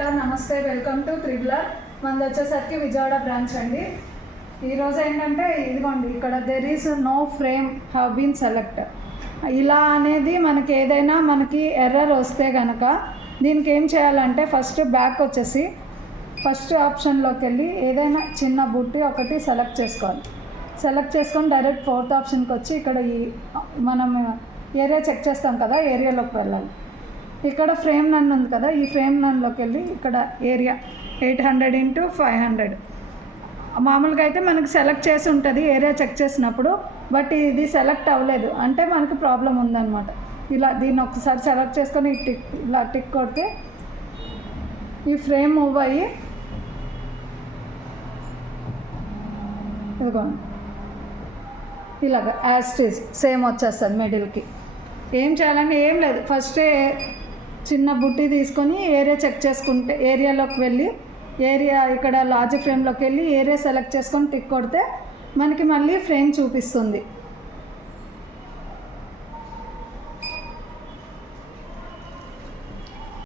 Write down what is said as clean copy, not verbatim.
Hello నమస్తే, welcome to triple R. మనది వచ్చేసరికి విజయవాడ బ్రాంచ్ అండి. ఈరోజు ఏంటంటే ఇదిగోండి, ఇక్కడ there is no frame have been select ఇలా అనేది మనకి ఏదైనా మనకి ఎర్రర్ వస్తే కనుక దీనికి ఏం చేయాలంటే ఫస్ట్ బ్యాక్ వచ్చేసి ఫస్ట్ ఆప్షన్లోకి వెళ్ళి ఏదైనా చిన్న బుట్టి ఒకటి సెలెక్ట్ చేసుకోవాలి. సెలెక్ట్ చేసుకొని డైరెక్ట్ ఫోర్త్ ఆప్షన్కి వచ్చి ఇక్కడ ఈ మనం ఏరియా చెక్ చేస్తాం కదా, ఏరియాలోకి వెళ్ళాలి. ఇక్కడ ఫ్రేమ్ నన్ ఉంది కదా, ఈ ఫ్రేమ్ నన్లోకి వెళ్ళి ఇక్కడ ఏరియా 800 × 500 మామూలుగా అయితే మనకి సెలెక్ట్ చేసి ఉంటుంది ఏరియా చెక్ చేసినప్పుడు. బట్ ఇది సెలెక్ట్ అవ్వలేదు అంటే మనకి ప్రాబ్లం ఉందన్నమాట. ఇలా దీన్ని ఒకసారి సెలెక్ట్ చేసుకొని ఇలా టిక్ కొడితే ఈ ఫ్రేమ్ మూవ్ అయ్యి ఇదిగోండి ఇలాగ యాస్టీజ్ సేమ్ వచ్చేస్తుంది మిడిల్కి. ఏం చేయాలంటే ఏం లేదు, ఫస్టే చిన్న బుట్టి తీసుకొని ఏరియా చెక్ చేసుకుంటే ఏరియాలోకి వెళ్ళి ఏరియా ఇక్కడ లార్జ్ ఫ్రేమ్లోకి వెళ్ళి ఏరియా సెలెక్ట్ చేసుకొని టిక్ కొడితే మనకి మళ్ళీ ఫ్రేమ్ చూపిస్తుంది.